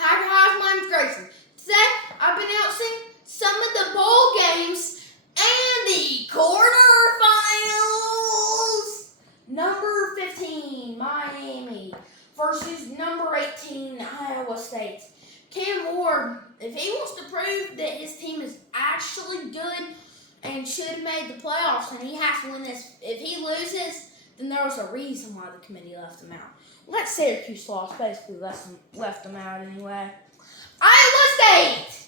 Hi guys, my name's Grayson. Today I've been announcing some of the bowl games and the quarterfinals. Number 15, Miami versus number 18, Iowa State. Cam Ward, if he wants to prove that his team is actually good and should have made the playoffs, and he has to win this. If he loses, then there was a reason why the committee left him out. Well, that Syracuse loss basically left him out anyway. Iowa State!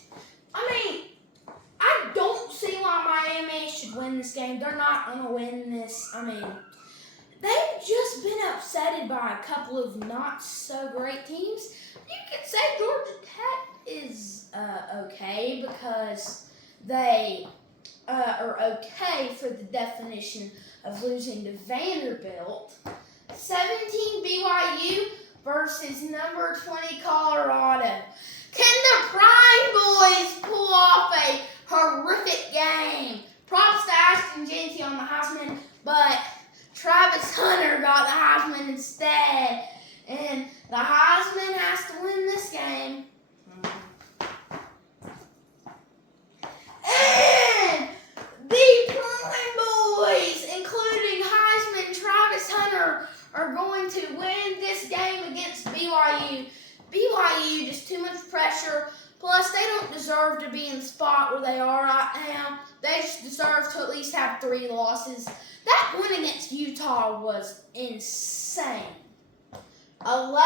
I don't see why Miami should win this game. They're not going to win this. They've just been upsetted by a couple of not so great teams. You could say Georgia Tech is okay because they are okay for the definition of losing to Vanderbilt. 17 BYU versus number 20 Colorado. Can the Prime Boys pull off a horrific game? Props to Ashton Jeanty on the Heisman, but Travis Hunter got the Heisman instead. And the Heisman has to win this game. And the Prime Boys, including Heisman Travis Hunter, are going to win this game against BYU. BYU, just too much pressure. Plus, they don't deserve to be in the spot where they are right now. They just deserve to at least have 3 losses. That win against Utah was insane. 11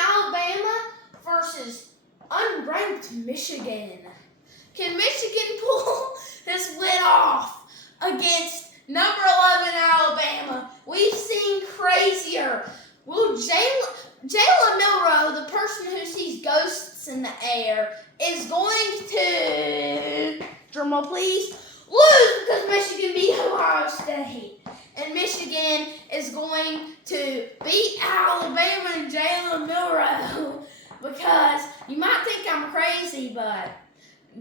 Alabama versus unranked Michigan. Can Michigan pull this win off against number 11 Alabama? We've seen crazier. Will Jalen Milroe, the person who sees ghosts in the air, is going to, drumroll please, lose because Michigan beat Ohio State. And Michigan is going to beat Alabama and Jalen Milroe because you might think I'm crazy, but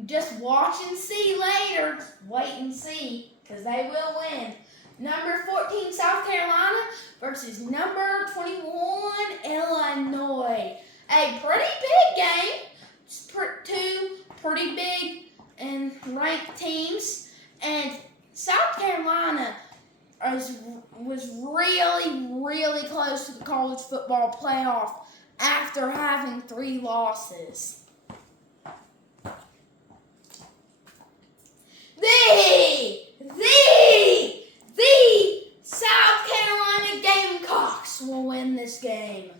just watch and see later. Wait and see because they will win. Number 14, South Carolina versus number 21, Illinois. A pretty big game. It's two pretty big and ranked teams. And South Carolina was really, really close to the college football playoff after having 3 losses. The South Carolina Gamecocks will win this game.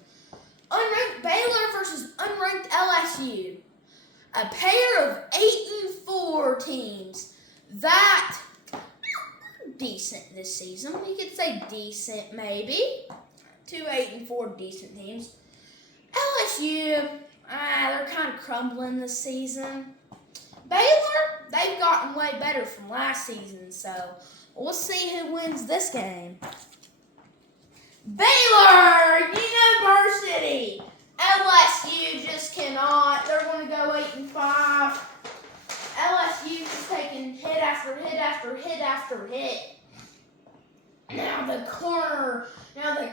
Unranked Baylor versus unranked LSU. A pair of 8-4 teams that decent this season. We could say decent maybe. 2 8-4 decent teams. LSU, they're kind of crumbling this season. Baylor, they've gotten way better from last season, so we'll see who wins this game. Baylor University. LSU just cannot. They're going to go 8-5. LSU just taking hit after hit after hit after hit. Now the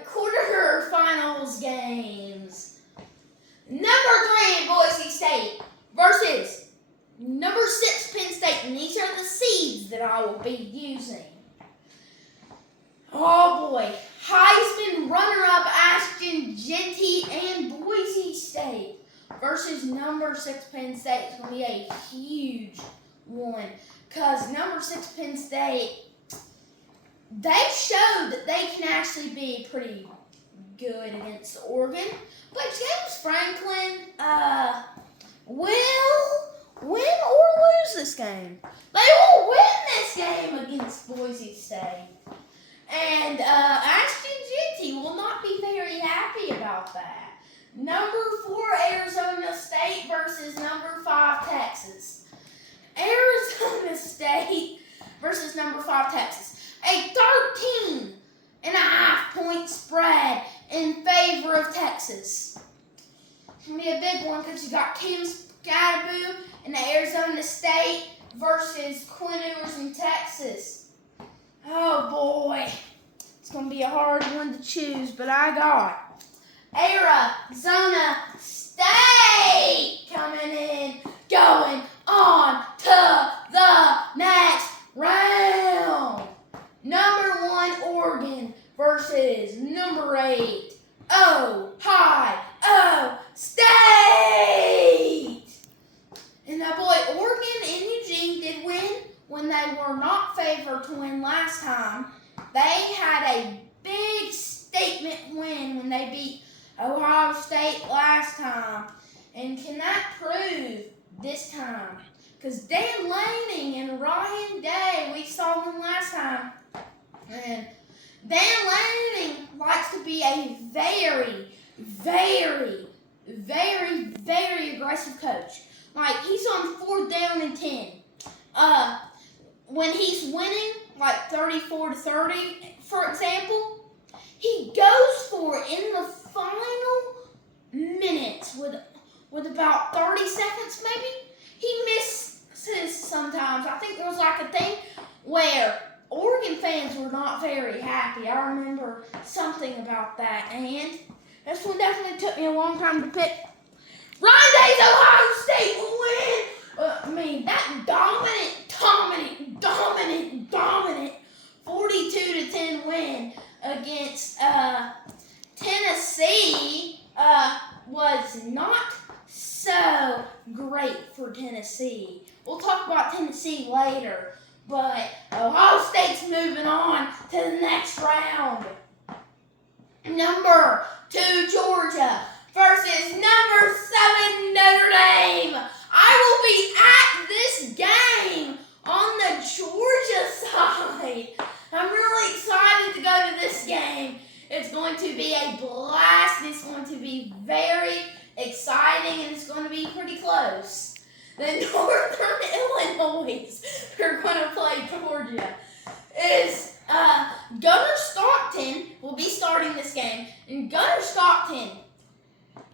quarterfinals games. Number 3 Boise State versus number 6 Penn State. And these are the seeds that I will be using. Oh boy. Heisman runner-up Ashton Jeanty and Boise State versus number 6 Penn State. It's going to be a huge one because number 6 Penn State, they showed that they can actually be pretty good against Oregon. But James Franklin will win or lose this game. They will win this game against Boise State. And Ashton Jeanty will not be very happy about that. Number 4 Arizona State versus number 5 Texas. Arizona State versus number 5 Texas. A 13.5-point spread in favor of Texas. It's going to be a big one because you got Kim Scatterboo in Arizona State versus Quinn Ewers in Texas. Oh boy, it's going to be a hard one to choose, but I got Arizona State. last time. They had a big statement win when they beat Ohio State last time. And can that prove this time? Because Dan Lanning and Ryan Day, we saw them last time. And Dan Lanning likes to be a very, very, very, very aggressive coach. Like, he's on 4th down and 10. When he's winning, like 34-30, for example, he goes for it in the final minutes with about 30 seconds maybe. He misses sometimes. I think there was like a thing where Oregon fans were not very happy. I remember something about that. And this one definitely took me a long time to pick. Ryan Day's Ohio State will win. That dominant 42-10 win against Tennessee was not so great for Tennessee. We'll talk about Tennessee later, but Ohio State's moving on to the next round. Number 2 Georgia versus number 7 Notre Dame. I will be at this game on the Georgia side. I'm really excited to go to this game. It's going to be a blast. It's going to be very exciting, and it's going to be pretty close. The Northern Illinois are going to play Georgia. Gunnar Stockton will be starting this game. And Gunnar Stockton,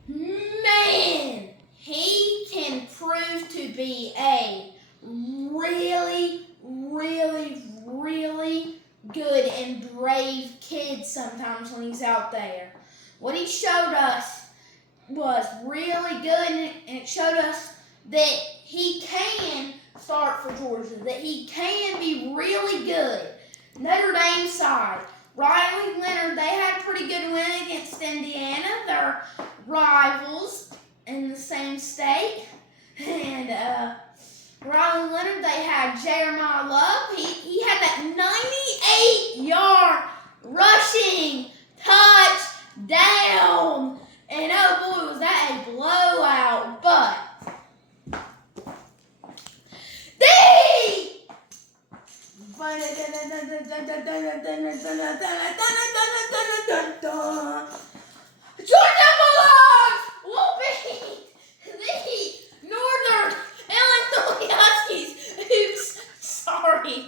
man, he can prove to be a really, really, really good and brave kid sometimes when he's out there. What he showed us was really good, and it showed us that he can start for Georgia, that he can be really good. Notre Dame side, Riley Leonard, they had a pretty good win against Indiana. They're rivals in the same state. And Riley Leonard, they had Jeremiah Love. He had that 98-yard rushing touchdown. And oh boy, was that a blowout. But Georgia Bulldogs will beat the Northern Illinois Huskies. Oops, sorry.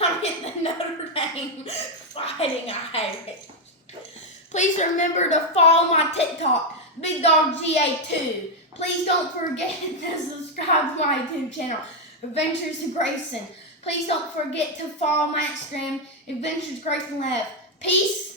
I'm in the Notre Dame Fighting Irish. Please remember to follow my TikTok, BigDogGA2. Please don't forget to subscribe to my YouTube channel, Adventures of Grayson. Please don't forget to follow my Instagram, Adventures Grayson Left. Peace.